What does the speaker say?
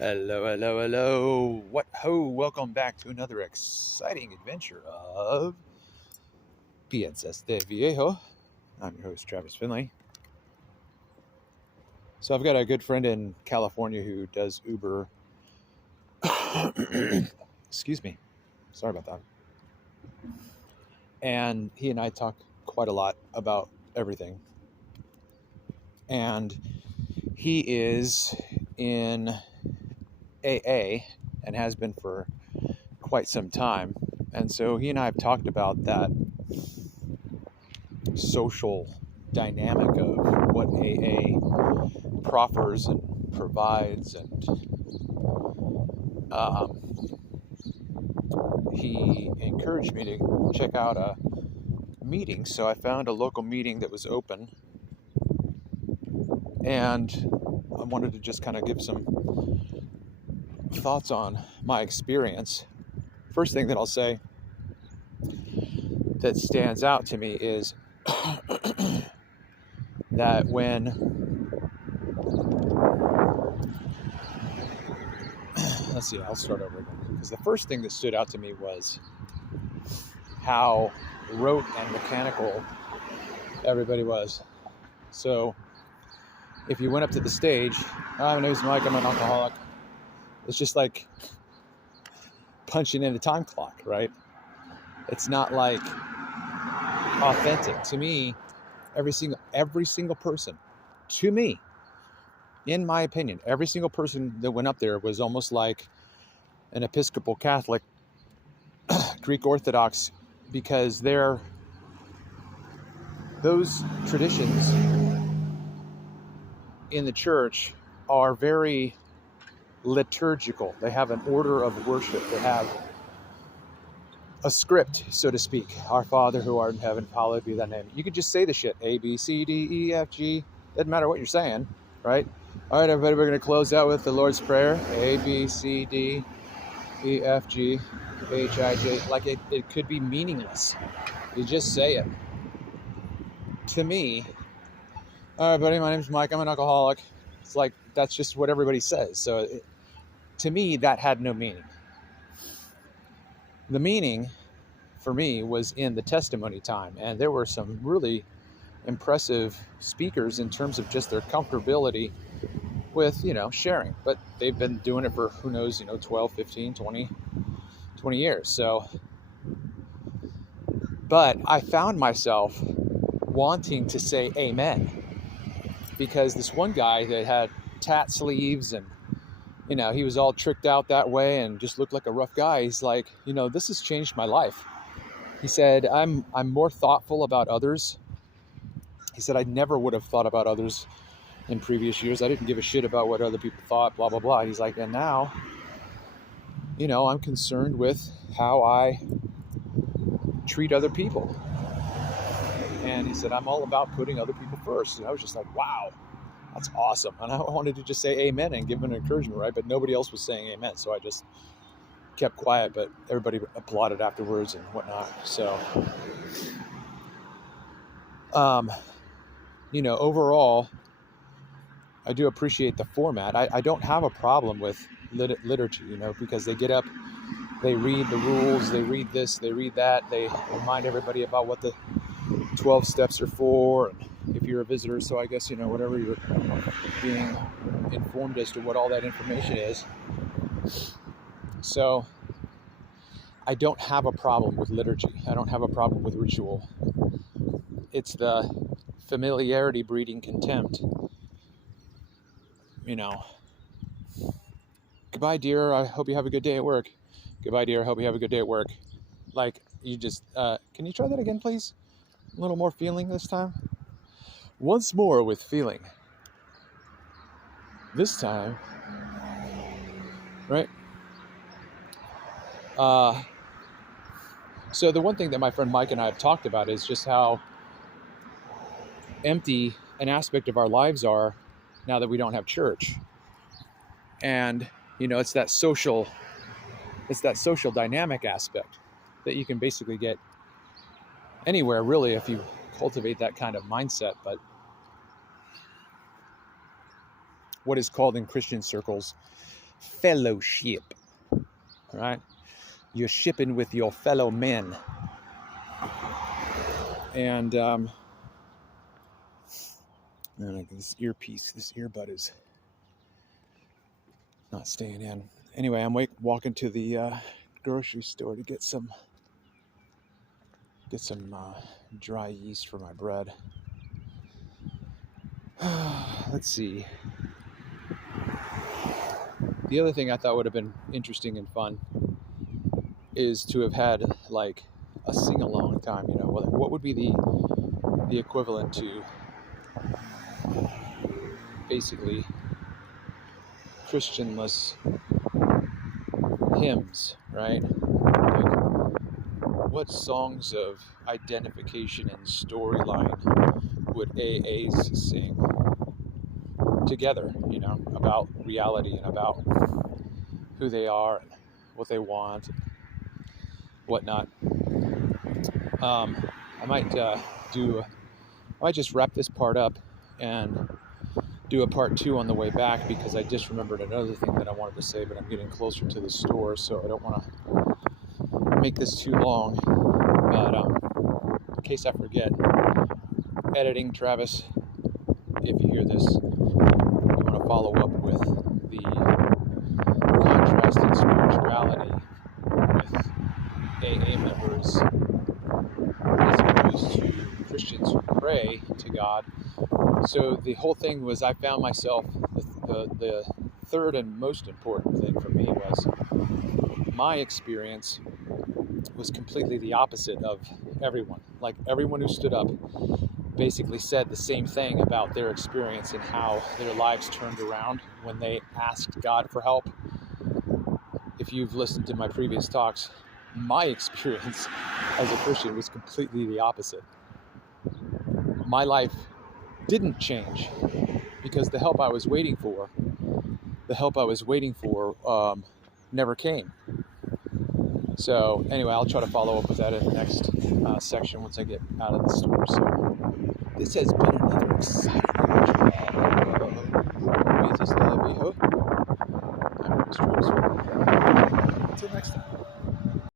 Hello, hello, hello. What ho? Welcome back to another exciting adventure of Piensas de Viejo. I'm your host, Travis Finley. So, I've got a good friend in California who does Uber. Excuse me. Sorry about that. And he and I talk quite a lot about everything. And he is in AA and has been for quite some time. And so he and I have talked about that social dynamic of what AA proffers and provides. And um, he encouraged me to check out a meeting. So I found a local meeting that was open. And I wanted to just kind of give some thoughts on my experience. First thing that I'll say that stands out to me is that let's see, I'll start over again. Because the first thing that stood out to me was how rote and mechanical everybody was. So if you went up to the stage, "Hi, my name is Mike, I'm an alcoholic," it's just like punching in the time clock, right? It's not like authentic. To me, every single person, to me, in my opinion, every single person that went up there was almost like an Episcopal Catholic, Greek Orthodox, because those traditions in the church are very liturgical. They have an order of worship. They have a script, so to speak. Our Father who art in heaven, hallowed be thy name. You could just say the shit. A, B, C, D, E, F, G. Doesn't matter what you're saying, right? All right, everybody, we're going to close out with the Lord's Prayer. A, B, C, D, E, F, G, H, I, J. Like it could be meaningless. You just say it. To me, all right, buddy, my name's Mike. I'm an alcoholic. It's like, that's just what everybody says. So to me, that had no meaning. The meaning for me was in the testimony time. And there were some really impressive speakers in terms of just their comfortability with, sharing. But they've been doing it for, who knows, 12, 15, 20 years. So, but I found myself wanting to say amen, because this one guy that had tat sleeves and he was all tricked out that way and just looked like a rough guy. He's like, this has changed my life. He said, I'm more thoughtful about others. He said, I never would have thought about others in previous years. I didn't give a shit about what other people thought, blah, blah, blah. He's like, and now, I'm concerned with how I treat other people. And he said, I'm all about putting other people first. And I was just like, wow, that's awesome. And I wanted to just say amen and give him an encouragement, right? But nobody else was saying amen. So I just kept quiet, but everybody applauded afterwards and whatnot. So, overall, I do appreciate the format. I don't have a problem with liturgy, because they get up, they read the rules, they read this, they read that, they remind everybody about what the 12 steps are for, and if you're a visitor, so I guess, whatever you're being informed as to what all that information is. So I don't have a problem with liturgy. I don't have a problem with ritual. It's the familiarity breeding contempt. Goodbye, dear. I hope you have a good day at work. Goodbye, dear. I hope you have a good day at work. Like, you just, can you try that again, please? A little more feeling this time. Once more with feeling. This time, right? So the one thing that my friend Mike and I have talked about is just how empty an aspect of our lives are now that we don't have church. And, it's that social dynamic aspect that you can basically get anywhere, really, if you cultivate that kind of mindset. But what is called in Christian circles fellowship. All right? You're shipping with your fellow men. And this earpiece, this earbud is not staying in. Anyway, I'm walking to the grocery store to get some dry yeast for my bread. Let's see. The other thing I thought would have been interesting and fun is to have had like a sing-along time. You know, what would be the equivalent to basically Christianless hymns, right? Like, what songs of identification and storyline would AAs sing together, you know, about reality and about who they are and what they want and whatnot. I might just wrap this part up and do a part 2 on the way back, because I just remembered another thing that I wanted to say, but I'm getting closer to the store, so I don't want to make this too long. But in case I forget, editing Travis, if you hear this, you want to follow up with the contrasting spirituality with AA members as opposed to Christians who pray to God. So the whole thing was, I found myself, the third and most important thing for me was my experience was completely the opposite of everyone. Like, everyone who stood up basically said the same thing about their experience and how their lives turned around when they asked God for help. If you've listened to my previous talks, my experience as a Christian was completely the opposite. My life didn't change because the help I was waiting for never came. So anyway, I'll try to follow up with that in the next section once I get out of the store. So this has been another exciting adventure. I'm Travis